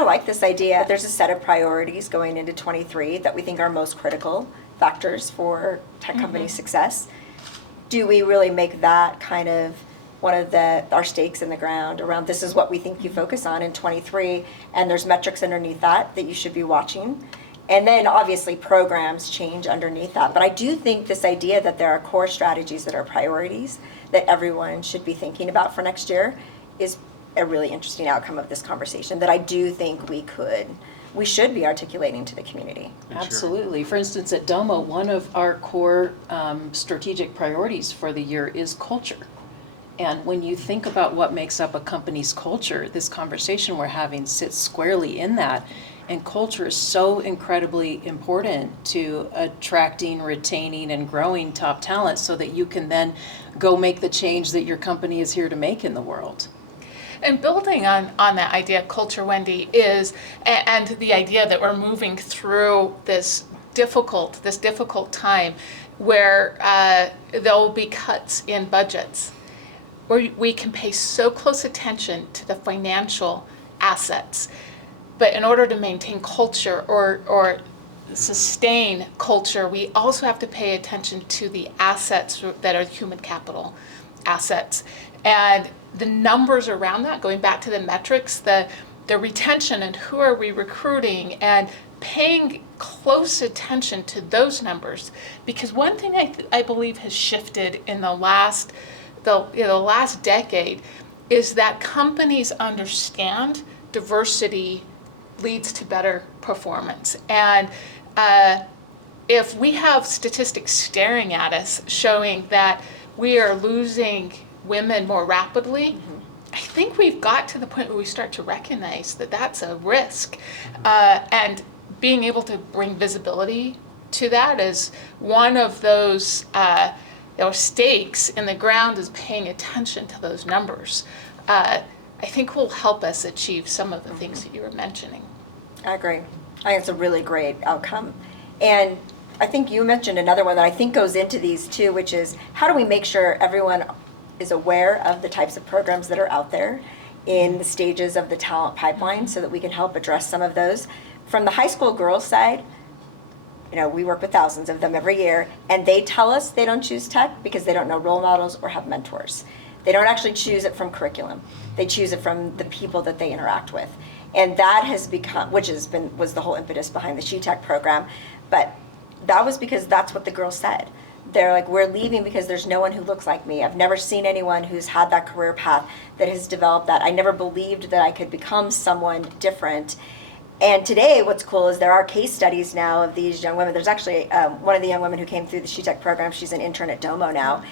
kind of like this idea. There's a set of priorities going into 23 that we think are most critical factors for tech company success. Do we really make that kind of one of our stakes in the ground around this is what we think you focus on in 23, and there's metrics underneath that you should be watching. And then obviously programs change underneath that. But I do think this idea that there are core strategies that are priorities that everyone should be thinking about for next year is a really interesting outcome of this conversation that I do think we should be articulating to the community. Absolutely. For instance, at Domo, one of our core strategic priorities for the year is culture. And when you think about what makes up a company's culture, this conversation we're having sits squarely in that. And culture is so incredibly important to attracting, retaining, and growing top talent so that you can then go make the change that your company is here to make in the world. And building on that idea of culture, Wendy, is, and the idea that we're moving through this difficult time where there'll be cuts in budgets, where we can pay so close attention to the financial assets. But in order to maintain culture or sustain culture, we also have to pay attention to the assets that are human capital assets. And the numbers around that, going back to the metrics, the retention and who are we recruiting, and paying close attention to those numbers. Because one thing I believe has shifted in the last decade is that companies understand diversity leads to better performance. And if we have statistics staring at us showing that we are losing women more rapidly, I think we've got to the point where we start to recognize that that's a risk. And being able to bring visibility to that is one of those stakes in the ground, is paying attention to those numbers. I think will help us achieve some of the things that you were mentioning. I agree. I think it's a really great outcome. And I think you mentioned another one that I think goes into these too, which is how do we make sure everyone is aware of the types of programs that are out there in the stages of the talent pipeline so that we can help address some of those. From the high school girls side, we work with thousands of them every year, and they tell us they don't choose tech because they don't know role models or have mentors. They don't actually choose it from curriculum. They choose it from the people that they interact with. And that has become, was the whole impetus behind the She Tech program, but that was because that's what the girls said. They're like, we're leaving because there's no one who looks like me. I've never seen anyone who's had that career path that has developed that. I never believed that I could become someone different. And today, what's cool is there are case studies now of these young women. There's actually one of the young women who came through the She Tech program. She's an intern at Domo now.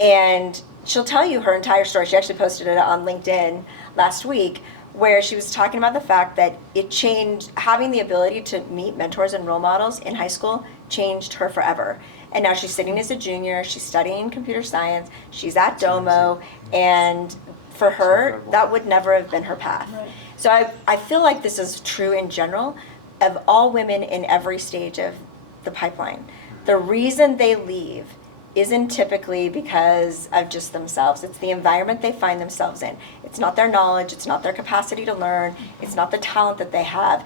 And she'll tell you her entire story. She actually posted it on LinkedIn last week, where she was talking about the fact that it changed, having the ability to meet mentors and role models in high school changed her forever. And now she's sitting as a junior, she's studying computer science, she's at Domo, and for her, that would never have been her path. Right. So I feel like this is true in general of all women in every stage of the pipeline. The reason they leave isn't typically because of just themselves. It's the environment they find themselves in. It's not their knowledge, it's not their capacity to learn, it's not the talent that they have.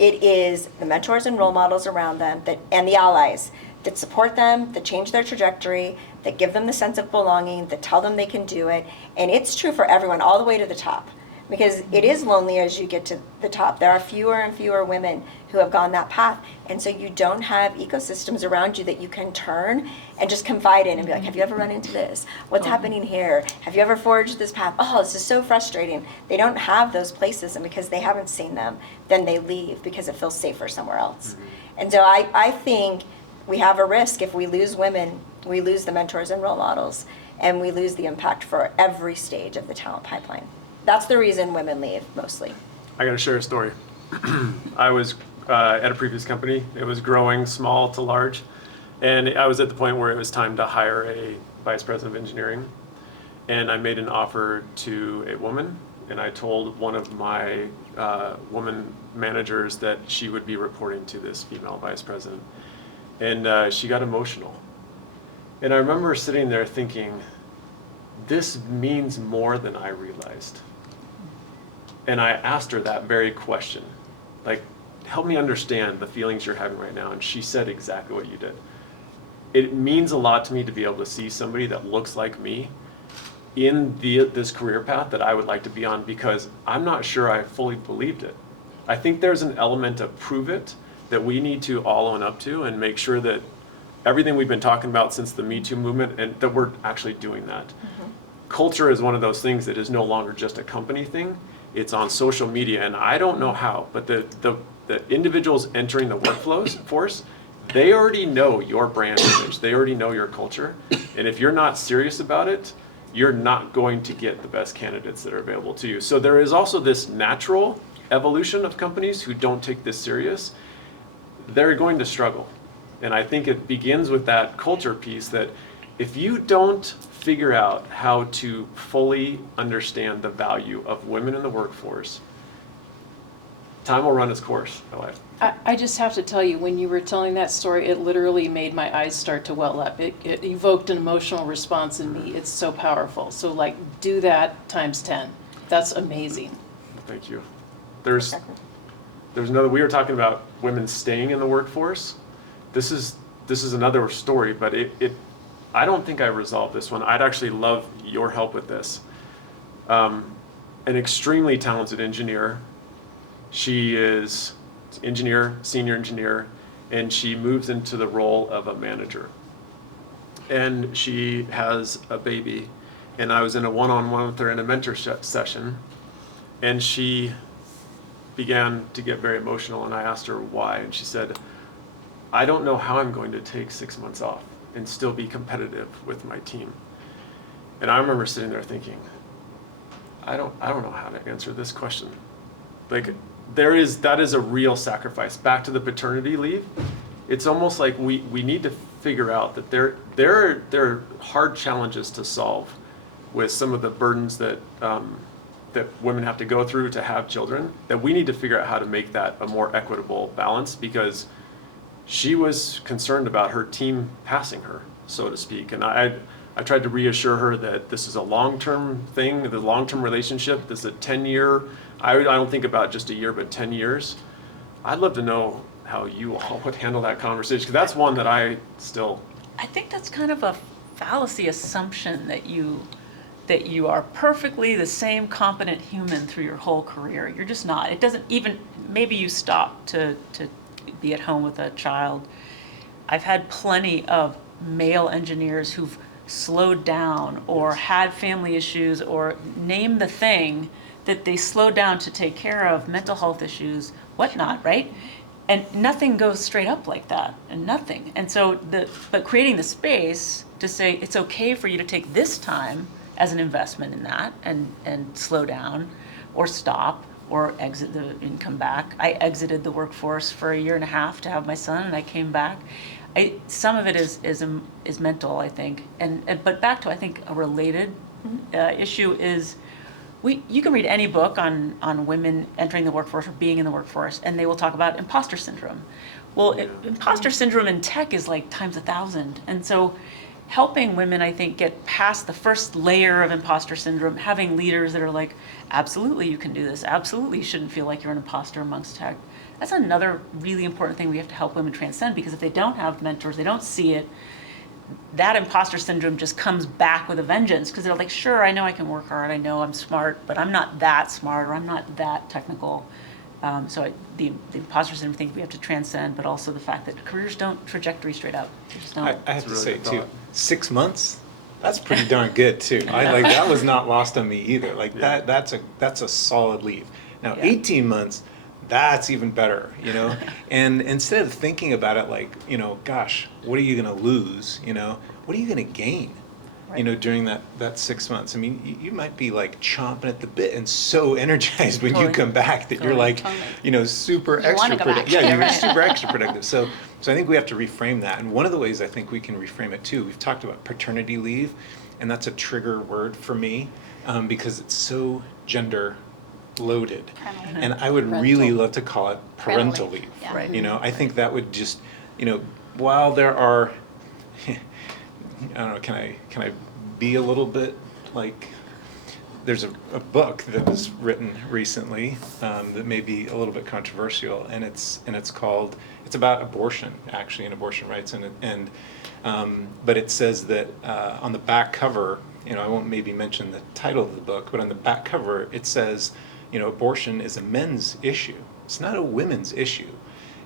It is the mentors and role models around them and the allies that support them, that change their trajectory, that give them the sense of belonging, that tell them they can do it. And it's true for everyone all the way to the top. Because it is lonely as you get to the top. There are fewer and fewer women who have gone that path. And so you don't have ecosystems around you that you can turn and just confide in and be like, have you ever run into this? What's happening here? Have you ever forged this path? Oh, this is so frustrating. They don't have those places, and because they haven't seen them, then they leave because it feels safer somewhere else. And so I think we have a risk if we lose women, we lose the mentors and role models, and we lose the impact for every stage of the talent pipeline. That's the reason women leave, mostly. I got to share a story. I was at a previous company. It was growing small to large. And I was at the point where it was time to hire a vice president of engineering. And I made an offer to a woman. And I told one of my woman managers that she would be reporting to this female vice president. And she got emotional. And I remember sitting there thinking, this means more than I realized. And I asked her that very question, like, help me understand the feelings you're having right now. And she said exactly what you did. It means a lot to me to be able to see somebody that looks like me in this career path that I would like to be on, because I'm not sure I fully believed it. I think there's an element of prove it that we need to all own up to and make sure that everything we've been talking about since the Me Too movement, and that we're actually doing that. Culture is one of those things that is no longer just a company thing. It's on social media, and I don't know how, but the individuals entering the workforce, they already know your brand image. They already know your culture. And if you're not serious about it, you're not going to get the best candidates that are available to you. So there is also this natural evolution of companies who don't take this serious. They're going to struggle. And I think it begins with that culture piece, that if you don't figure out how to fully understand the value of women in the workforce, time will run its course in life. I just have to tell you, when you were telling that story, it literally made my eyes start to well up. It evoked an emotional response in me. It's so powerful. So like, do that times 10. That's amazing. Thank you. There's another, we were talking about women staying in the workforce. This is another story, but I don't think I resolved this one. I'd actually love your help with this. An extremely talented engineer. She is senior engineer, and she moves into the role of a manager. And she has a baby, and I was in a one-on-one with her in a mentor session, and she began to get very emotional, and I asked her why, and she said, I don't know how I'm going to take 6 months off and still be competitive with my team. And I remember sitting there thinking, I don't know how to answer this question. Like, that is a real sacrifice. Back to the paternity leave, it's almost like we need to figure out that there are hard challenges to solve with some of the burdens that that women have to go through to have children, that we need to figure out how to make that a more equitable balance, because she was concerned about her team passing her, so to speak. And I tried to reassure her that this is a long-term thing, the long-term relationship. This is a 10-year, I don't think about just a year, but 10 years. I'd love to know how you all would handle that conversation, because that's one that I think that's kind of a fallacy assumption that you are perfectly the same competent human through your whole career. You're just not. It doesn't even, maybe you stop to be at home with a child. I've had plenty of male engineers who've slowed down or had family issues, or name the thing that they slowed down to take care of, mental health issues, whatnot, right? And nothing goes straight up like that, and nothing. And so, but creating the space to say it's okay for you to take this time as an investment in that, and slow down, or stop, or exit and come back. I exited the workforce for 1.5 years to have my son, and I came back. Some of it is mental, I think, but back to, I think, a related issue is, you can read any book on women entering the workforce or being in the workforce, and they will talk about imposter syndrome. Well, imposter syndrome in tech is like times 1,000, and so helping women, I think, get past the first layer of imposter syndrome, having leaders that are like, absolutely you can do this, absolutely you shouldn't feel like you're an imposter amongst tech. That's another really important thing we have to help women transcend, because if they don't have mentors, they don't see it, that imposter syndrome just comes back with a vengeance, because they're like, sure, I know I can work hard, I know I'm smart, but I'm not that smart, or I'm not that technical. The imposter syndrome thing we have to transcend, but also the fact that careers don't trajectory straight up. They just don't. I have to really say good too, thought. 6 months, that's pretty darn good too. That was not lost on me either. Yeah. That's a solid leave. Now, Yeah. 18 months, that's even better, And instead of thinking about it like, gosh, what are you going to lose? What are you going to gain? Right. During that 6 months. I mean, you might be like chomping at the bit and so energized when you Totally. come back that you're like, super You wanna extra go back. productive. Yeah, Yeah, you're right. super extra productive. So I think we have to reframe that. And one of the ways I think we can reframe it too, we've talked about paternity leave, and that's a trigger word for me, because it's so gender loaded. And I would really love to call it parental Parental leave, leave. yeah. Right. I think that would just, while there are, I don't know, can I be a little bit like, there's a book that was written recently that may be a little bit controversial, and it's about abortion, actually, and abortion rights, but it says that on the back cover, I won't maybe mention the title of the book, but on the back cover it says, abortion is a men's issue. It's not a women's issue,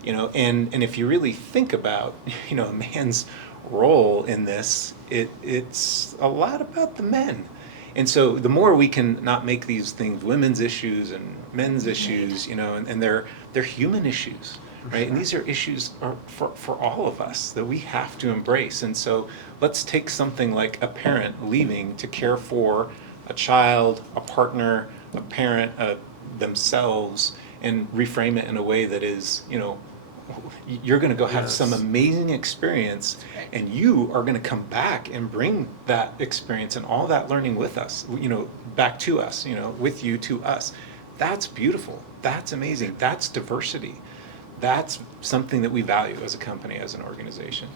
and if you really think about, a man's role in this, it's a lot about the men. And so the more we can not make these things women's issues and men's issues, and they're human issues, right? And these are issues for all of us that we have to embrace. And so let's take something like a parent leaving to care for a child, a partner, a parent, themselves, and reframe it in a way that is, you're going to go have some amazing experience, and you are going to come back and bring that experience and all that learning with us, back to us, with you to us. That's beautiful. That's amazing. That's diversity. That's something that we value as a company, as an organization.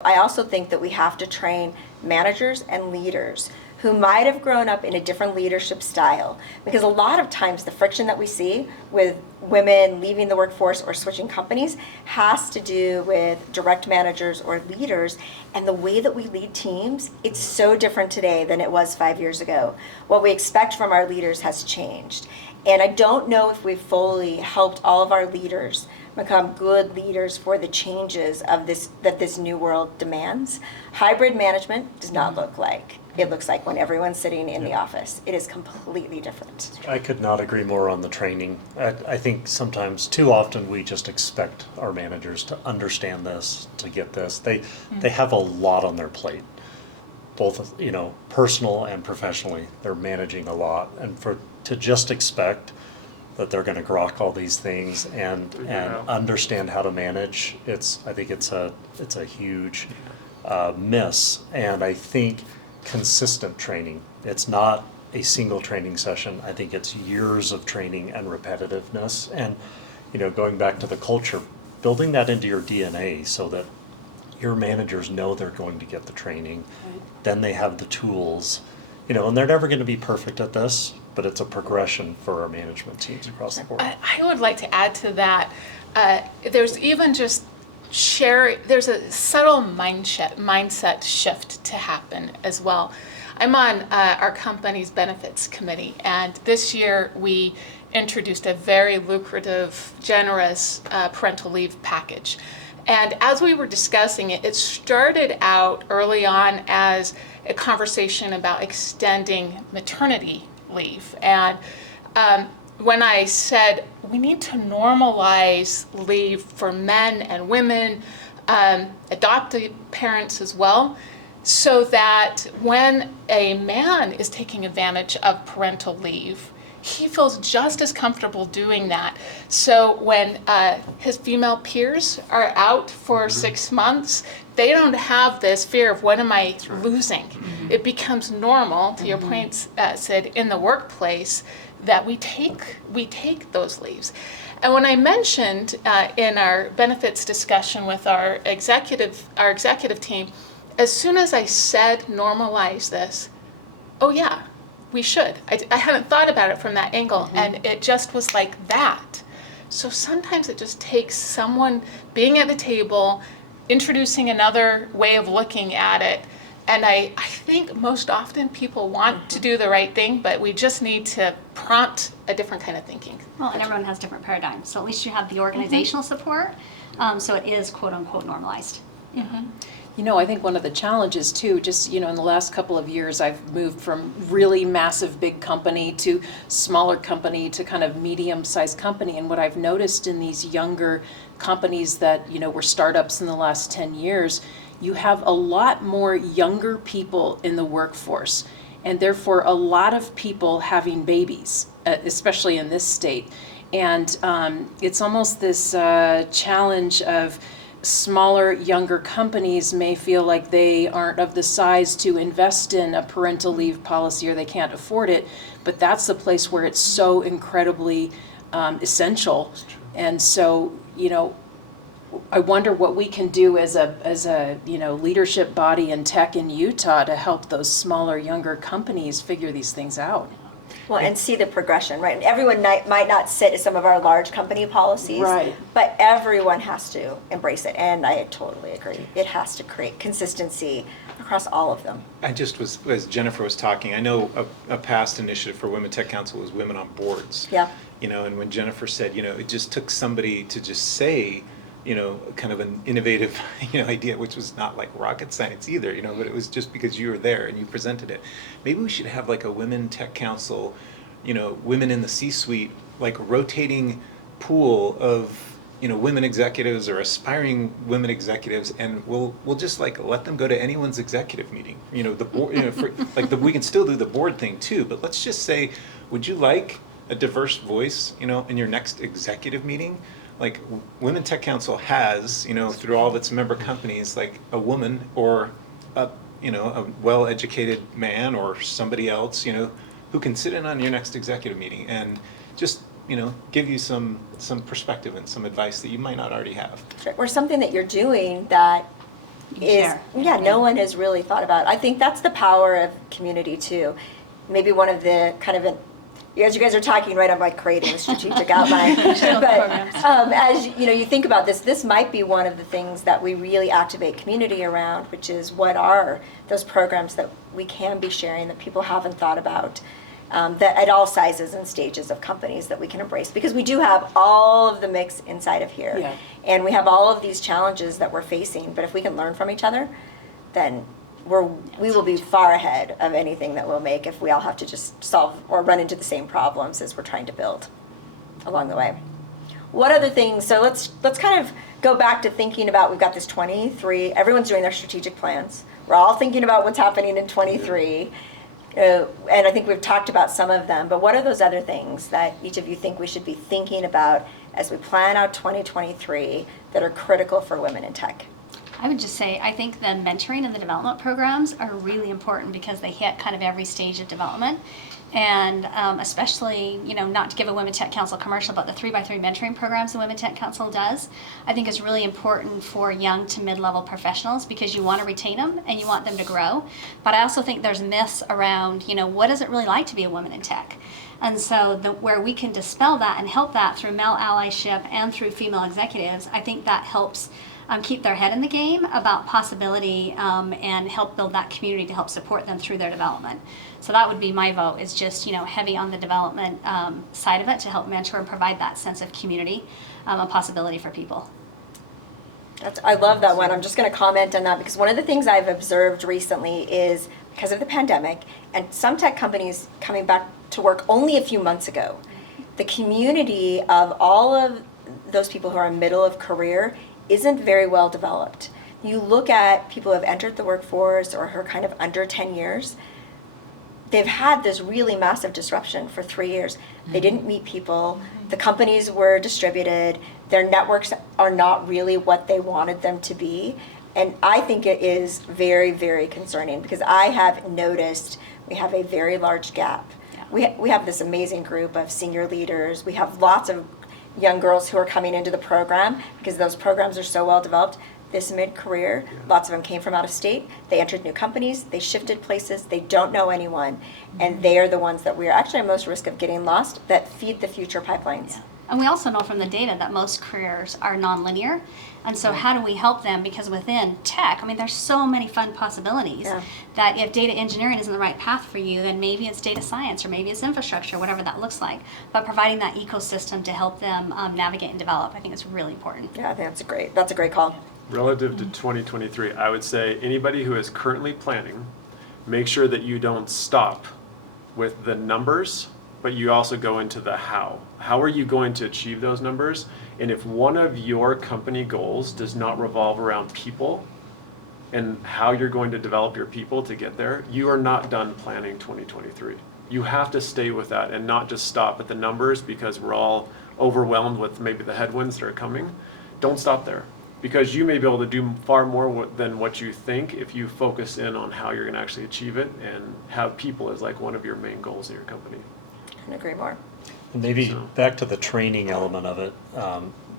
I also think that we have to train managers and leaders who might have grown up in a different leadership style, because a lot of times the friction that we see with women leaving the workforce or switching companies has to do with direct managers or leaders, and the way that we lead teams, it's so different today than it was 5 years ago. What we expect from our leaders has changed, and I don't know if we've fully helped all of our leaders become good leaders for the changes of this new world demands. Hybrid management does not look like it looks like when everyone's sitting in the office. It is completely different. I could not agree more on the training. I think sometimes, too often, we just expect our managers to understand this, to get this. They have a lot on their plate, both personal and professionally. They're managing a lot, and to just expect that they're going to grok all these things and understand how to manage, I think it's a huge miss. And I think consistent training. It's not a single training session. I think it's years of training and repetitiveness. And, going back to the culture, building that into your DNA so that your managers know they're going to get the training, then they have the tools, and they're never going to be perfect at this, but it's a progression for our management teams across the board. I would like to add to that, there's even just there's a subtle mindset shift to happen as well. I'm on our company's benefits committee, and this year we introduced a very lucrative, generous parental leave package. And as we were discussing it, it started out early on as a conversation about extending maternity leave. And when I said we need to normalize leave for men and women, adoptive parents as well, so that when a man is taking advantage of parental leave, he feels just as comfortable doing that. So when his female peers are out for 6 months, they don't have this fear of what am I losing. It becomes normal, to your point, Sid, in the workplace, that we take those leaves. And when I mentioned in our benefits discussion with our executive team, as soon as I said normalize this, oh yeah, we should. I hadn't thought about it from that angle, and it just was like that. So sometimes it just takes someone being at the table, introducing another way of looking at it. And I think most often people want to do the right thing, but we just need to prompt a different kind of thinking. Well, and everyone has different paradigms. So at least you have the organizational support, so it is quote unquote normalized. I think one of the challenges too, just, in the last couple of years, I've moved from really massive big company to smaller company to kind of medium-sized company. And what I've noticed in these younger companies that, were startups in the last 10 years, you have a lot more younger people in the workforce, and therefore a lot of people having babies, especially in this state. And it's almost this challenge of smaller, younger companies may feel like they aren't of the size to invest in a parental leave policy, or they can't afford it, but that's the place where it's so incredibly essential. And so, I wonder what we can do as a leadership body in tech in Utah to help those smaller, younger companies figure these things out. Well, and see the progression, right? And everyone might not sit as some of our large company policies. Right. But everyone has to embrace it. And I totally agree. It has to create consistency across all of them. I just was, as Jennifer was talking, I know a past initiative for Women Tech Council was women on boards. Yeah. You know, and when Jennifer said, you know, it just took somebody to just say, you know, kind of an innovative, you know, idea, which was not like rocket science either, you know, but it was just because you were there and you presented it. Maybe we should have like a Women Tech Council, you know, women in the C-suite, like rotating pool of, you know, women executives or aspiring women executives, and we'll just like let them go to anyone's executive meeting. You know, the board, you know, for, like we can still do the board thing too, but let's just say, would you like a diverse voice, you know, in your next executive meeting? Like Women Tech Council has, you know, through all of its member companies, like a woman or a, you know, a well-educated man or somebody else, you know, who can sit in on your next executive meeting and just, you know, give you some perspective and some advice that you might not already have. Sure. Or something that you're doing that is, share. yeah, no one has really thought about. I think that's the power of community too. Maybe one of the kind of, as you guys are talking, right, I'm like creating a strategic outline. But as you know, you think about this might be one of the things that we really activate community around, which is what are those programs that we can be sharing that people haven't thought about, that at all sizes and stages of companies that we can embrace. Because we do have all of the mix inside of here. Yeah. And we have all of these challenges that we're facing. But if we can learn from each other, then we will be far ahead of anything that we'll make if we all have to just solve or run into the same problems as we're trying to build along the way. What other things? So let's kind of go back to thinking about, we've got this 23, everyone's doing their strategic plans. We're all thinking about what's happening in 23. And I think we've talked about some of them, but what are those other things that each of you think we should be thinking about as we plan out 2023 that are critical for women in tech? I would just say, I think the mentoring and the development programs are really important because they hit kind of every stage of development. And especially, you know, not to give a Women Tech Council commercial, but the 3x3 mentoring programs the Women Tech Council does, I think is really important for young to mid-level professionals because you want to retain them and you want them to grow. But I also think there's myths around, you know, what is it really like to be a woman in tech? And so where we can dispel that and help that through male allyship and through female executives, I think that helps keep their head in the game about possibility and help build that community to help support them through their development. So that would be my vote, is just, you know, heavy on the development side of it to help mentor and provide that sense of community, a possibility for people. I love that one. I'm just going to comment on that because one of the things I've observed recently is because of the pandemic and some tech companies coming back to work only a few months ago, the community of all of those people who are in middle of career isn't very well developed. You look at people who have entered the workforce or who are kind of under 10 years, they've had this really massive disruption for 3 years. They didn't meet people, the companies were distributed, their networks are not really what they wanted them to be. And I think it is very, very concerning because I have noticed we have a very large gap. Yeah. We have this amazing group of senior leaders, we have lots of young girls who are coming into the program because those programs are so well developed. This mid-career, lots of them came from out of state. They entered new companies, they shifted places, they don't know anyone, and they are the ones that we are actually at most risk of getting lost that feed the future pipelines. Yeah. And we also know from the data that most careers are nonlinear. And so how do we help them? Because within tech, I mean, there's so many fun possibilities that if data engineering isn't the right path for you, then maybe it's data science or maybe it's infrastructure, whatever that looks like. But providing that ecosystem to help them navigate and develop, I think is really important. Yeah, I think that's a great call. Relative to 2023, I would say anybody who is currently planning, make sure that you don't stop with the numbers, but you also go into the how. How are you going to achieve those numbers? And if one of your company goals does not revolve around people and how you're going to develop your people to get there, you are not done planning 2023. You have to stay with that and not just stop at the numbers because we're all overwhelmed with maybe the headwinds that are coming. Don't stop there because you may be able to do far more than what you think if you focus in on how you're going to actually achieve it and have people as like one of your main goals in your company. Couldn't agree more. And maybe back to the training element of it,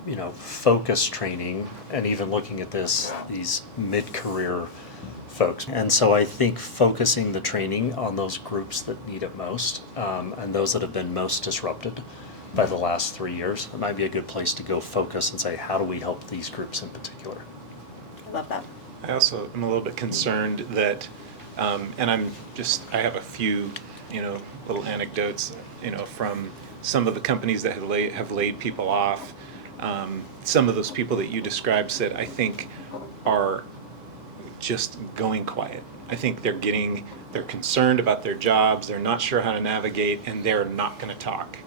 you know, focus training, and even looking at these mid-career folks. And so I think focusing the training on those groups that need it most, and those that have been most disrupted by the last 3 years, it might be a good place to go focus and say, how do we help these groups in particular? I love that. I also am a little bit concerned that, and I have a few, little anecdotes, from some of the companies that have laid people off. Some of those people that you described said, I think, are just going quiet. I think they're concerned about their jobs, they're not sure how to navigate, and they're not going to talk.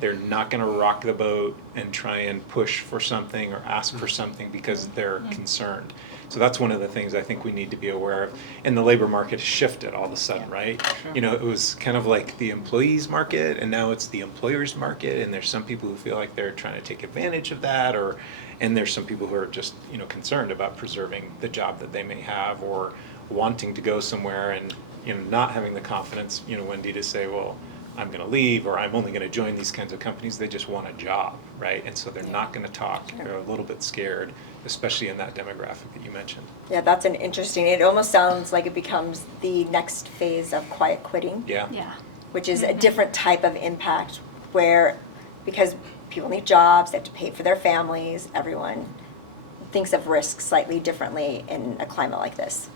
They're not going to rock the boat and try and push for something or ask for something because they're concerned. So that's one of the things I think we need to be aware of. And the labor market has shifted all of a sudden, right? Sure. It was kind of like the employees market, and now it's the employers market, and there's some people who feel like they're trying to take advantage of that, and there's some people who are just, concerned about preserving the job that they may have, or wanting to go somewhere and, not having the confidence, Wendy, to say, well, I'm going to leave, or I'm only going to join these kinds of companies. They just want a job, right? And so they're not going to talk. They're a little bit scared, especially in that demographic that you mentioned. Yeah, that's it almost sounds like it becomes the next phase of quiet quitting. Yeah. Yeah. Which is a different type of impact because people need jobs, they have to pay for their families, everyone thinks of risk slightly differently in a climate like this.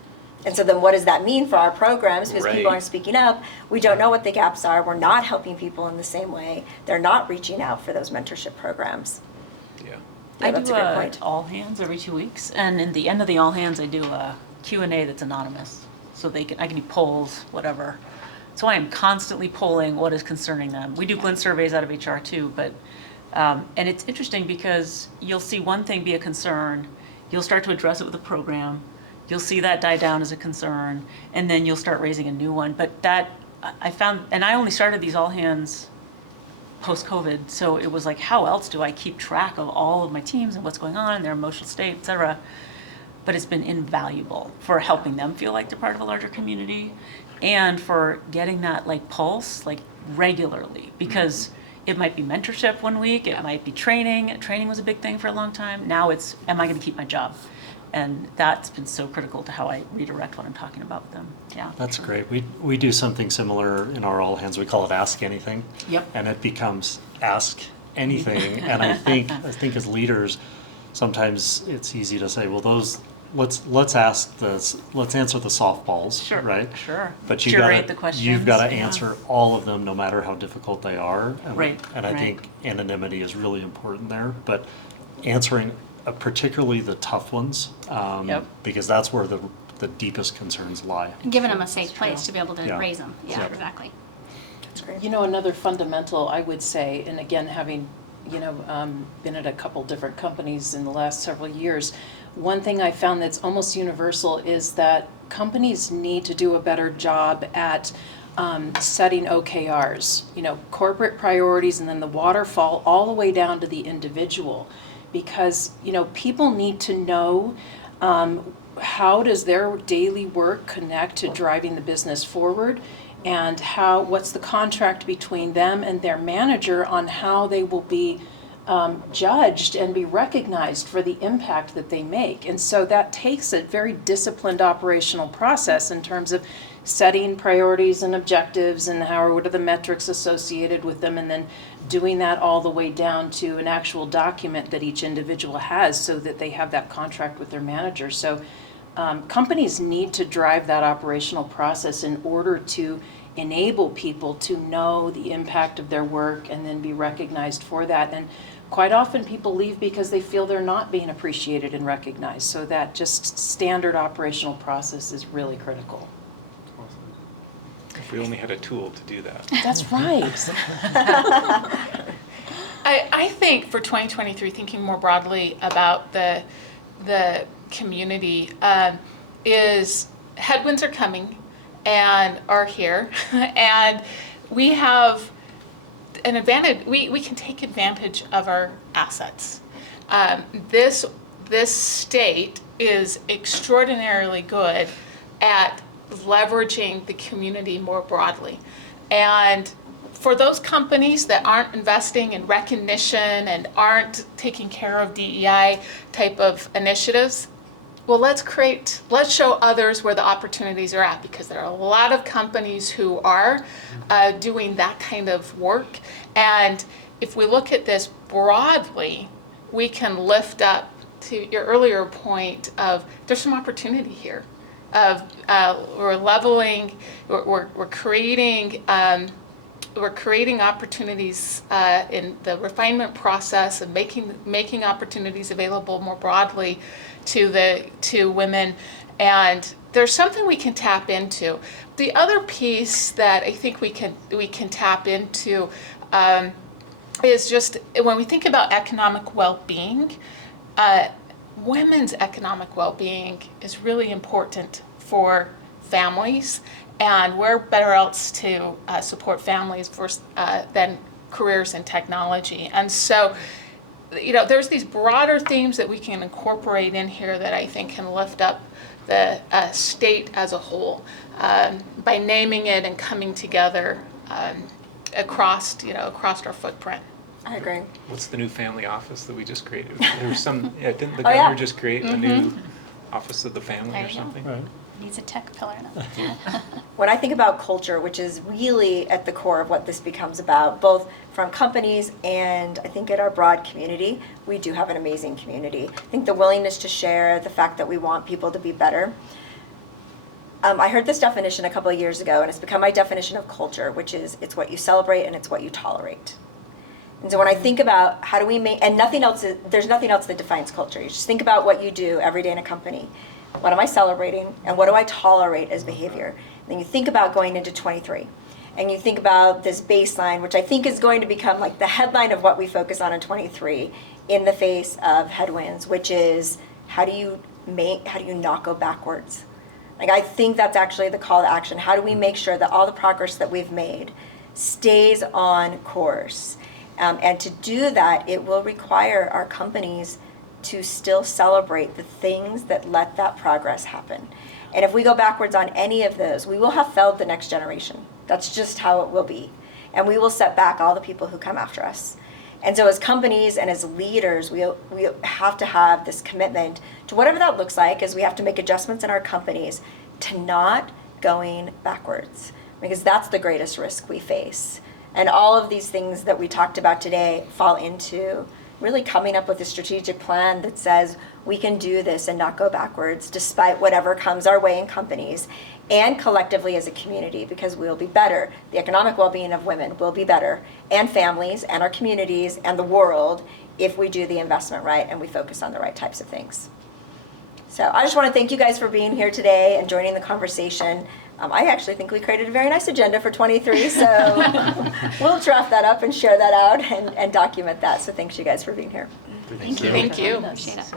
And so then what does that mean for our programs? Because people Right. aren't speaking up. We don't know what the gaps are. We're not helping people in the same way. They're not reaching out for those mentorship programs. Yeah. Yeah, I that's do a good point. all hands every 2 weeks, and in the end of the all hands, I do a Q&A that's anonymous, so I can do polls, whatever. So I am constantly polling what is concerning them. We do glint surveys out of HR too, but and it's interesting because you'll see one thing be a concern, you'll start to address it with a program, you'll see that die down as a concern, and then you'll start raising a new one. But that I found, and I only started these all hands post-COVID, so it was like, how else do I keep track of all of my teams and what's going on and their emotional state, et cetera? But it's been invaluable for helping them feel like they're part of a larger community, and for getting that pulse regularly, because it might be mentorship one week, it might be training. Training was a big thing for a long time. Now it's, am I going to keep my job? And that's been so critical to how I redirect what I'm talking about with them. Yeah. That's great. We do something similar in our all hands. We call it Ask Anything. Yep. And it becomes Ask Anything. And I think as leaders, sometimes it's easy to say, well, let's answer the softballs, Sure. right? Sure. But Curate the questions. you've got to Yeah. answer all of them, no matter how difficult they are. And, Right, And I right. think anonymity is really important there. But answering particularly the tough ones, Yep. because that's where the deepest concerns lie. Giving them a safe place to be able to Yeah. raise them. Yeah, Yeah. exactly. That's great. Another fundamental, I would say, and again, having, been at a couple different companies in the last several years, one thing I found that's almost universal is that companies need to do a better job at setting OKRs, corporate priorities, and then the waterfall all the way down to the individual. Because, people need to know how does their daily work connect to driving the business forward, and what's the contract between them and their manager on how they will be judged and be recognized for the impact that they make. And so that takes a very disciplined operational process in terms of setting priorities and objectives and what are the metrics associated with them, and then doing that all the way down to an actual document that each individual has so that they have that contract with their manager. So companies need to drive that operational process in order to enable people to know the impact of their work and then be recognized for that. And quite often people leave because they feel they're not being appreciated and recognized. So that just standard operational process is really critical. If we only had a tool to do that. That's right. I think for 2023, thinking more broadly about the community, is headwinds are coming and are here, and we have an advantage. We can take advantage of our assets. This state is extraordinarily good at leveraging the community more broadly. And for those companies that aren't investing in recognition and aren't taking care of DEI type of initiatives, well, let's show others where the opportunities are at, because there are a lot of companies who are doing that kind of work. And if we look at this broadly, we can lift up to your earlier point of there's some opportunity here. Of we're leveling, we're creating opportunities in the refinement process and making opportunities available more broadly to women, and there's something we can tap into. The other piece that I think we can tap into is just when we think about economic well-being. Women's economic well-being is really important for families, and where better else to support families than careers in technology. And so, there's these broader themes that we can incorporate in here that I think can lift up the state as a whole by naming it and coming together across our footprint. I agree. What's the new family office that we just created? There was some, didn't the Oh, yeah. governor just create a new office of the family There or you go. something? Right. Needs a tech pillar now. When I think about culture, which is really at the core of what this becomes about, both from companies and I think in our broad community, we do have an amazing community. I think the willingness to share, the fact that we want people to be better. I heard this definition a couple of years ago, and it's become my definition of culture, which is it's what you celebrate and it's what you tolerate. And so when I think about how do we make, and there's nothing else that defines culture. You just think about what you do every day in a company. What am I celebrating and what do I tolerate as behavior? And then you think about going into 23 and you think about this baseline, which I think is going to become like the headline of what we focus on in 23 in the face of headwinds, which is how do you not go backwards? Like, I think that's actually the call to action. How do we make sure that all the progress that we've made stays on course? And to do that, it will require our companies to still celebrate the things that let that progress happen. And if we go backwards on any of those, we will have failed the next generation. That's just how it will be. And we will set back all the people who come after us. And so as companies and as leaders, we have to have this commitment to whatever that looks like, is we have to make adjustments in our companies to not going backwards, because that's the greatest risk we face. And all of these things that we talked about today fall into really coming up with a strategic plan that says we can do this and not go backwards despite whatever comes our way in companies and collectively as a community, because we'll be better. The economic well-being of women will be better, and families and our communities and the world, if we do the investment right and we focus on the right types of things. So I just want to thank you guys for being here today and joining the conversation. I actually think we created a very nice agenda for 23, so we'll draft that up and share that out and document that. So thanks you guys for being here. Thank you. Thank you. Appreciate it.